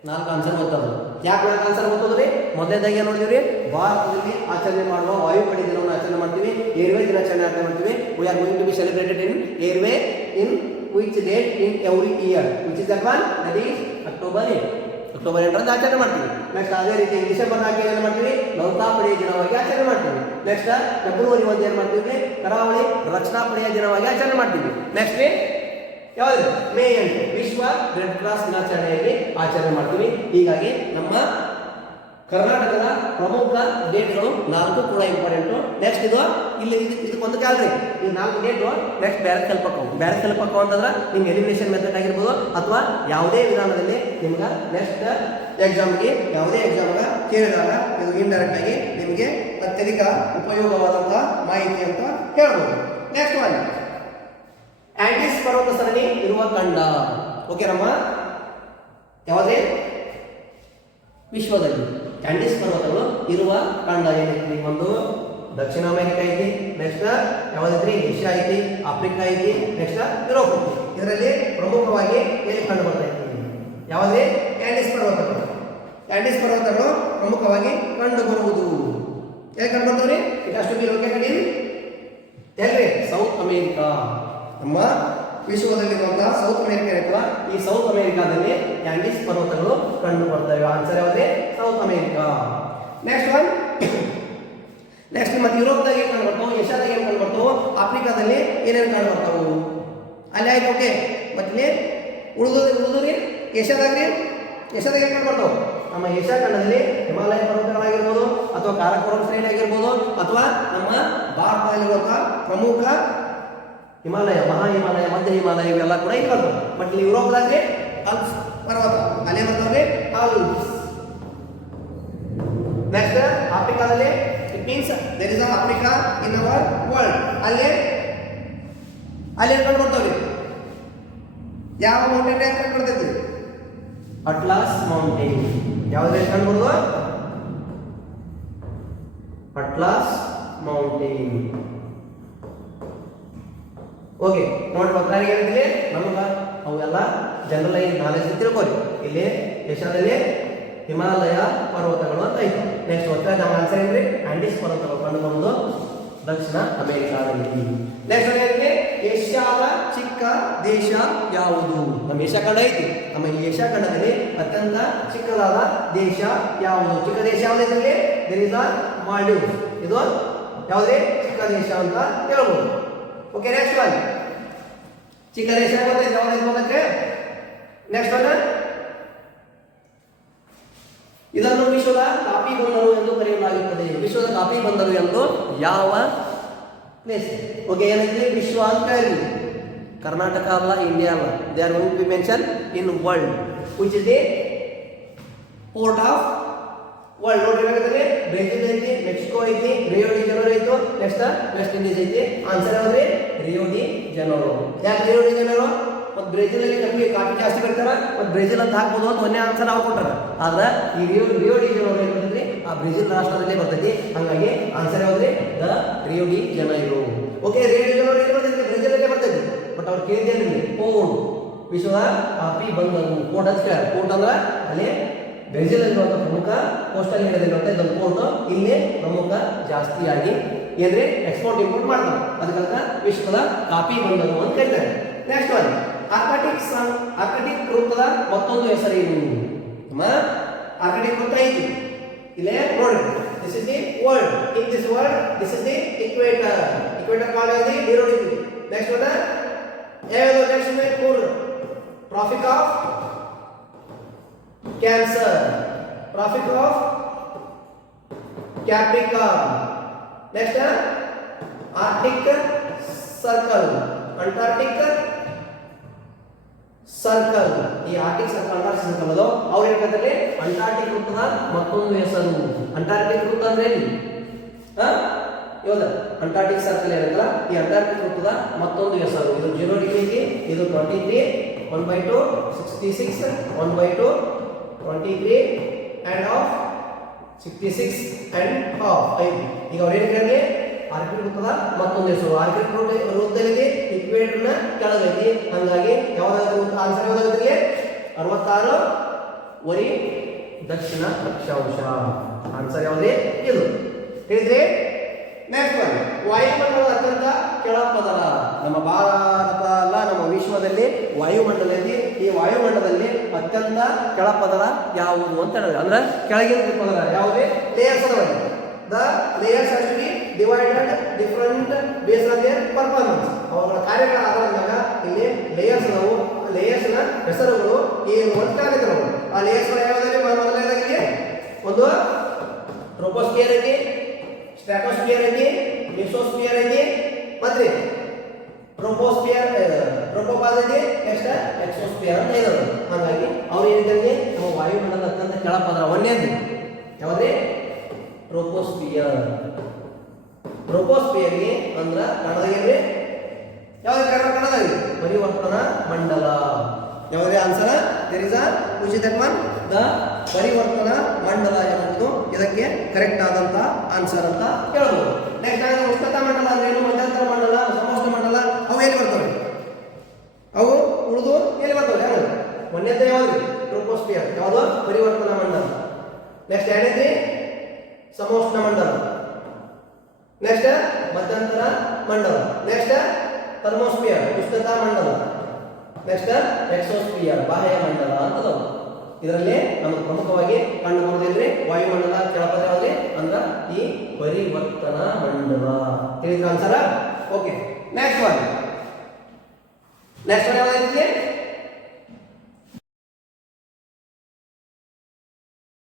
4 ಆನ್ಸರ್ ಗೊತ್ತದ. ಯಾಕೆ 4 ಆನ್ಸರ್ ಗೊತ್ತದ್ರಿ? ಮೊದಲನೇದಾಗಿ ಏನು ನೋಡಿದ್ರಿ, ಭಾರತದಲ್ಲಿ ಆಚರಣೆ ಮಾಡುವ ವಾಯುಪಡೆ ದಿನವನ್ನು ಆಚರಣೆ ಮಾಡ್ತೀವಿ. ಏರ್ವೇ ದಿನಾಚರಣೆ ಆಚರಣೆ ಮಾಡ್ತೀವಿ. We are going to be celebrated in airway in which date in every year, which is that one, that is October 8. October 8ರಂದು ಆಚರಣೆ ಮಾಡ್ತೀವಿ. ನೆಕ್ಸ್ಟ್ ಅದೇ ರೀತಿ ಡಿಸೆಂಬರ್ 4 ಏನು ಮಾಡ್ತೀವಿ, ನೌಕಾಪಡೆಯ ದಿನವಾಗಿ ಆಚರಣೆ ಮಾಡ್ತೀವಿ. ನೆಕ್ಸ್ಟ್ ಫೆಬ್ರವರಿ 1 ಏನು ಮಾಡ್ತೀವಿ, ಕರಾವಳಿ ರಕ್ಷಣಾ ಪಡೆಯ ದಿನವಾಗಿ ಆಚರಣೆ ಮಾಡ್ತೀವಿ. ನೆಕ್ಸ್ಟ್ ಯಾವುದು? ಮೇ 8 ವಿಶ್ವ ರೆಡ್ ಕ್ರಾಸ್ ದಿನಾಚರಣೆಯಲ್ಲಿ ಆಚರಣೆ ಮಾಡ್ತೀವಿ. ಹೀಗಾಗಿ ನಮ್ಮ ಕರ್ನಾಟಕದ ಪ್ರಮುಖ ಡೇಟ್ಗಳು 4 ಕೂಡ ಇಂಪಾರ್ಟೆಂಟು. ನೆಕ್ಸ್ಟ್ ಇಲ್ಲಿ ಇದಕ್ಕೊಂದು ಕ್ಯಾಲ್ರಿ, ಈ 4 ಡೇಟು ನೆಕ್ಸ್ಟ್ ಬ್ಯಾರೆ ಕಲ್ಪಕ್ಕವು ಅಂತಂದ್ರೆ ನಿಮ್ಗೆ ಎಲಿಮಿನೇಷನ್ ಮೆಥಡ್ ಆಗಿರ್ಬೋದು, ಅಥವಾ ಯಾವುದೇ ವಿಧಾನದಲ್ಲಿ ನಿಮ್ಗೆ ನೆಕ್ಸ್ಟ್ ಎಕ್ಸಾಮ್ಗೆ ಯಾವುದೇ ಎಕ್ಸಾಮ್ಗೆ ಕೇಳಿದಾಗ ಇದು ಇಂಡೈರೆಕ್ಟ್ ಆಗಿ ನಿಮಗೆ ಅತ್ಯಧಿಕ ಉಪಯೋಗವಾದಂತಹ ಮಾಹಿತಿ ಅಂತ ಹೇಳ್ಬೋದು. ನೆಕ್ಸ್ಟ್ ಒನ್, ಆಂಟೀಸ್ ಪರ್ವತ ಸರಣಿ ಇರುವ ಖಂಡ. ಓಕೆ ನಮ್ಮ ಯಾವುದೇ ವಿಶ್ವದಲ್ಲಿ ಆಂಟೀಸ್ ಪರ್ವತಗಳು ಇರುವ ಖಂಡ ಏನೈತಿ? ಒಂದು ದಕ್ಷಿಣ ಅಮೆರಿಕ ಐತಿ, ನೆಕ್ಸ್ಟ್ ಯಾವುದೈತ್ರಿ, ಏಷ್ಯಾ ಐತಿ, ಆಫ್ರಿಕಾ ಐತಿ, ನೆಕ್ಸ್ಟ್ ಯುರೋಪ್ ಐತಿ. ಇದರಲ್ಲಿ ಪ್ರಮುಖವಾಗಿ ಎಲ್ಲಿ ಕಂಡು ಬರ್ತೈತಿ? ಯಾವುದೇ ಆಂಟೀಸ್ ಪರ್ವತಗಳು. ಆಂಟೀಸ್ ಪರ್ವತಗಳು ಪ್ರಮುಖವಾಗಿ ಕಂಡು ಬರುವುದು ಎಲ್ಲಿ ಕಂಡು ಬರ್ತಾವ್ರಿ? It has to be located in ಎಲ್ರಿ? South America. ನಮ್ಮ ವಿಶ್ವದಲ್ಲಿರುವಂತಹ ಸೌತ್ ಅಮೆರಿಕ ಇರುತ್ತಲ್ಲ, ಈ ಸೌತ್ ಅಮೆರಿಕಾದಲ್ಲಿ ಆಂಟೀಸ್ ಪರ್ವತಗಳು ಕಂಡು ಬರ್ತವೆ. ಆನ್ಸರ್ ಯಾವುದೇ? South America. Next one, next ಮತ್ತೆ ಯುರೋಪ್ದಾಗ ಏನು ಕಂಡು ಬರ್ತಾವೆ, ಏಷ್ಯಾದಾಗ ಏನು ಕಂಡು ಬರ್ತಾವೆ, ಆಫ್ರಿಕಾದಲ್ಲಿ ಏನೇನು ಕಂಡು ಬರ್ತಾವೆ ಅಲ್ಲಿ ಆಯ್ತು. ಓಕೆ, ಮತ್ತೆ ಉಳಿದ್ರಿ ಏಷ್ಯಾದಾಗ ಏನು ಕಂಡು ಬರ್ತಾವೆ? ನಮ್ಮ ಏಷ್ಯಾ ಖಂಡದಲ್ಲಿ ಹಿಮಾಲಯ ಪರ್ವತಗಳಾಗಿರ್ಬೋದು, ಅಥವಾ ಕಾರಕೋರಂ ಶ್ರೇಣಿ ಆಗಿರ್ಬೋದು, ಅಥವಾ ನಮ್ಮ ಭಾರತದಲ್ಲಿರುವಂತಹ ಪ್ರಮುಖ ಹಿಮಾಲಯ, ಮಹಾ ಹಿಮಾಲಯ, ಮಧ್ಯ ಹಿಮಾಲಯ ಇವೆಲ್ಲ ಕೂಡ ಇಲ್ಲಿ ಬರ್ತವೆ. ಬಟ್ ಇಲ್ಲಿ ಯುರೋಪ್ದಾಗ್ರಿ ಆಲ್ಪ್ಸ್ ಪರ್ವತ ಅಲ್ಲೇ ಬರ್ತಾವ್ರಿ, ಆಲ್ಪ್ಸ್. ನೆಕ್ಸ್ಟ್ ಆಫ್ರಿಕಾದಲ್ಲಿ it means there is Africa in our world. ಅಲ್ಲಿ ಕಂಡು ಬರ್ತಾವ್ರಿ. ಯಾವ ಮೌಂಟೇನ್ ಕಂಡು ಬರ್ತೈತಿ? Atlas mountain. ಯಾವ್ದ್ರಲ್ಲಿ ಕಂಡು ಬರೋದು? Atlas mountain. ಓಕೆ ನೋಡಿ ಮಕ್ಕಳು ಹೇಳಿದ್ರೆ ನಮಗ ಅವೆಲ್ಲ ಜನರಲ್ ನಾಲೆಜ್ ತಿಳ್ಕೊಳ್ಳಿ. ಇಲ್ಲಿ ಏಷ್ಯಾದಲ್ಲಿ ಹಿಮಾಲಯ ಪರ್ವತಗಳು ಅಂತ ಐತಿ. ನೆಕ್ಸ್ಟ್ ಒತ್ತ ನಮ್ಮ ಆನ್ಸರ್ ಏನ್ರಿ ಆಂಡೀಸ್ ಪರ್ವತಗಳು ಕಂಡು ಬರುವುದು ದಕ್ಷಿಣ ಅಮೆರಿಕಾದಲ್ಲಿ. ನೆಕ್ಸ್ಟ್ ಏನಿದೆ ಏಷ್ಯಾದ ಚಿಕ್ಕ ದೇಶ ಯಾವುದು? ನಮ್ಮ ಏಷ್ಯಾ ಖಂಡ ಐತಿ. ನಮ್ಮ ಈ ಏಷ್ಯಾ ಖಂಡದಲ್ಲಿ ಅತ್ಯಂತ ಚಿಕ್ಕದಾದ ದೇಶ ಯಾವುದು? ಚಿಕ್ಕ ದೇಶ ಯಾವುದಿದೆ? There is a Maldives. ಇದು ಯಾವುದೇ ಚಿಕ್ಕ ದೇಶ ಅಂತ ಹೇಳ್ಬೋದು. ಓಕೆ ನೆಕ್ಸ್ಟ್ ಒನ್ ಚಿಕ್ಕ ದೇಶ ಯಾವ್ದು? ನೆಕ್ಸ್ಟ್ ಒನ್ ಇದನ್ನು ವಿಶ್ವದ ಕಾಫಿ ಬಂದರು ಎಂದು ಕರೆಯಲಾಗುತ್ತದೆ. ವಿಶ್ವದ ಕಾಫಿ ಬಂದರು ಎಂದು ಯಾವ ಪ್ಲೇಸ್? ಓಕೆ ಏನೈತಿ ವಿಶ್ವ ಅಂತ ಹೇಳಿ ಕರ್ನಾಟಕ ಅಲ್ಲ, ಇಂಡಿಯಾ ಅಲ್ಲ. They are going to be mention in world which is the port of world. ನೋಡಿ ಏನಾಗುತ್ತೆ ಬ್ರೆಜಿಲ್ ಐತಿ, ಮೆಕ್ಸಿಕೋ ಐತಿ, ರಿಯೋ ಡಿ ಜನರೋ ಐತು, ನೆಕ್ಸ್ಟ್ ವೆಸ್ಟ್ ಇಂಡೀಸ್ ಐತಿ. ಆನ್ಸರ್ ಯಾವ್ದ್ರಿ ರಿಯೋ ಡಿ ಜನರೋ. ಯಾಕೆ ರಿಯೋ ಡಿ ಜನರೋ? ಮತ್ತು ಬ್ರೆಜಿಲ್ ಅಲ್ಲಿ ನಮಗೆ ಕಾಫಿ ಜಾಸ್ತಿ ಬರ್ತಾರ, ಮತ್ತು ಬ್ರೆಜಿಲ್ ಅಂತ ಹಾಕ್ಬೋದು ಅಂತ ಒಂದೇ ಆನ್ಸರ್ ನಾವು ಕೊಟ್ಟಾರ. ಆದ್ರೆ ಈ ರಿಯೋ ಡಿ ಜನರೋ ಏನ್ ಬರ್ತೈತಿ ಆ ಬ್ರೆಜಿಲ್ ರಾಷ್ಟ್ರದಲ್ಲೇ ಬರ್ತೈತಿ. ಹಾಗಾಗಿ ಆನ್ಸರ್ ಯಾವ್ದ್ರಿ the Rio de Janeiro. Okay Rio de Janeiro ಏನ್ ಬರ್ತೈತಿ ಬ್ರೆಜಿಲ್ ಅಲ್ಲೇ ಬರ್ತೈತಿ. ಬಟ್ ಅವ್ರು ಕೇಳಿದ್ರಿ ಪೋರ್ಟ್ ವಿಶ್ವದ ಕಾಫಿ ಬಂದರು ಪೋರ್ಟ್ ಅಂತ ಕೇಳ. ಪೋರ್ಟ್ ಅಂದ್ರೆ ಅಲ್ಲಿ ಬ್ರೆಜಿಲ್ ಅನ್ನುವಂಥ ಪ್ರಮುಖ ಕೋಸ್ಟಲ್ ಏರಿಯಾದಲ್ಲಿರುವಂಥ ಇದೊಂದು ಪೋರ್ಟ್ ಇಲ್ಲಿ ಪ್ರಮುಖ ಜಾಸ್ತಿಯಾಗಿ ಏನ್ರಿ ಎಕ್ಸ್ಪೋರ್ಟ್ ಇಂಪೋರ್ಟ್ ಮಾಡ್ತಾರೆ. ಅದಕ್ಕೆ ವಿಶ್ವದ ಕಾಫಿ ಬಂದರು ಅಂತ ಕರೀತಾರೆ. ನೆಕ್ಸ್ಟ್ ಒನ್ ಆರ್ಕಟಿಕ್ ವೃತ್ತದ ಮತ್ತೊಂದು ಹೆಸರೇನು? ಆರ್ಕಟಿಕ್ ವೃತ್ತ ಐತಿ ಇಲ್ಲೇ ನೋಡಿ. This is the world. In this world this is the equator. Equator called as the zero degree. Next one ಯಾವುದು? ನೆಕ್ಸ್ಟ್ ಮೂರು traffic of cancer, traffic of Capricorn. Next Arctic circle, Antarctic circle. ಈ Arctic circle Antarctic circle ಅದು ಅವ್ರು ಹೇಳ್ತಾರೆ Antarctic ವೃತ್ತದ ಮತ್ತೊಂದು ಹೆಸರು. Antarctic ವೃತ್ತ ಅಂದ್ರೆ ಏನು? ಯಾವ್ದು ಅಂಟಾರ್ಟಿಕ್ ಸರ್ಕಲ್ ಇರುತ್ತಲ್ಲ ಈ ಅಂಟಾರ್ಟಿಕ್ ವೃತ್ತದ ಮತ್ತೊಂದು ಹೆಸರು. ಇದು 0 ಡಿಗ್ರಿ ಐತಿ, ಇದು 23, 1/2, 66, 1/2, 23 and half, 66 and half ಐತಿ. ಈಗ ಅವ್ರು ಏನು ಹೇಳಿದ್ರೆ ಆರ್ಕಿಡ್ ವೃತ್ತದ ಮತ್ತೊಂದು ಹೆಸರು. ಆರ್ಕಿಡ್ ವೃತ್ತದಲ್ಲಿ ಇಕ್ವೇಟರ್ನ ಕೆಳಗೈತಿ. ಹಂಗಾಗಿ ಯಾವ್ದಾದ್ರು ಆನ್ಸರ್ ಯಾವ್ದಾಗುತ್ತೆ 66 ದಕ್ಷಿಣ ಅಕ್ಷಾಂಶ. ಆನ್ಸರ್ ಯಾವ್ದೇ ಇದು ಹೇಳಿದ್ರೆ. ನೆಕ್ಸ್ಟ್ ಒನ್ ವಾಯುಮಂಡಲದ ಅತ್ಯಂತ ಕೆಳಪದರ. ನಮ್ಮ ಭಾರತ ಅಲ್ಲ ನಮ್ಮ ವಿಶ್ವದಲ್ಲಿ ವಾಯುಮಂಡಲದಲ್ಲಿ ಈ ವಾಯುಮಂಡಲದಲ್ಲಿ ಅತ್ಯಂತ ಕೆಳಪದರ ಯಾವುದು ಅಂತ ಹೇಳಿದ್ರೆ ಅಂದ್ರೆ ಕೆಳಗಿನ ಪದರ ಯಾವುದೇ ಲೇಯರ್ಸ್ ಅದಾವ. The layers has to be divided different based on their performance. ಅವುಗಳ ಕಾರ್ಯಗಳ ಆಧಾರದ ಮೇಲೆ ಇಲ್ಲಿ ಲೇಯರ್ಸ್ ಅದಾವು. ಲೇಯರ್ಸ್ ನ ಹೆಸರುಗಳು ಏನು ಅಂತ ಆಗಿದ್ರು. ಆ ಲೇಯರ್ಸ್ ಯಾವುದಾದ್ರೆ ಮೊದಲನೇದಾಗಿ ಒಂದು ಟ್ರೋಪೋಸ್ಫಿಯರ್ ಐತಿ, ಸ್ಟ್ರಾಟೋಸ್ಫಿಯರ್ ಐತಿ, ಮೆಸೋಸ್ಫಿಯರ್ ಐತಿ, ಮತ್ತೆ ಟ್ರೋಪೋಸ್ಫಿಯರ್ ಟ್ರೋಪೋಪಾಸ್ ಐತಿ, ನೆಕ್ಸ್ಟ್ ಎಕ್ಸೋಸ್ಫಿಯರ್ ಅಂತ ಇದೆ. ಹಾಗಾಗಿ ಅವ್ರು ಏನಿದ್ದಂಗೆ ನಮ್ಮ ವಾಯುಮಂಡಲದ ಅತ್ಯಂತ ಕೆಳಪದರ ಒಂದೇದು ಯಾವ್ದ್ರಿ ಟ್ರೋಪೋಸ್ಫಿಯರ್. ಟ್ರೋಪೋಸ್ಫಿಯರ್ಗೆ ಅಂದ್ರ ಕನ್ನಡದಲ್ಲಿ ಯಾವ್ದು ಕನ್ನಡದಲ್ಲಿ ಪರಿವರ್ತನಾ ಮಂಡಲ. ಯಾವುದೇ answer there is a which is that one the ಪರಿವರ್ತನಾ ಮಂಡಲ ಎಂಬುದು ಇದಕ್ಕೆ ಕರೆಕ್ಟ್ ಆದಂತ ಆನ್ಸರ್ ಅಂತ ಹೇಳ್ಬೋದು. ನೆಕ್ಸ್ಟ್ ಉಷ್ಣತಾ ಮಂಡಲ ಅಂದ್ರೆ ಏನು? ಮಧ್ಯಂತರ ಮಂಡಲ, ಸಮೋಷ್ಣ ಮಂಡಲ ಅವು ಎಲ್ಲಿ ಬರ್ತವೆ? ಅವು ಉಳಿದು ಎಲ್ಲಿ ಬರ್ತವೆ? ಯಾವುದು ಒಂದೇದ ಯಾವ್ದು ಟ್ರೋಪೋಸ್ಫಿಯರ್, ಯಾವುದು ಪರಿವರ್ತನಾ ಮಂಡಲ. ನೆಕ್ಸ್ಟ್ ಎರಡನೇది ಸಮೋಷ್ಣ ಮಂಡಲ, ನೆಕ್ಸ್ಟ್ ಮಧ್ಯಂತರ ಮಂಡಲ, ನೆಕ್ಸ್ಟ್ ಥರ್ಮೋಸ್ಫಿಯರ್ ಉಷ್ಣತಾ ಮಂಡಲ, ನೆಕ್ಸ್ಟ್ ಎಕ್ಸೋಸ್ಫಿಯರ್ ಬಾಹ್ಯ ಮಂಡಲ ಅಂತ. ಇದರಲ್ಲಿ ನಮಗೆ ಪ್ರಮುಖವಾಗಿ ಕಂಡು ಬರುವುದೇನ್ರಿ ವಾಯುಮಂಡಲ ಕೆಳಪದ ಯಾವ್ದು ಅಂದ್ರೆ ಈ ಪರಿವರ್ತನಾ ಮಂಡಲ. ತಿಳಿದ್ರ ಆನ್ಸರ್? Okay next one ಯಾವ್ದೈತಿ?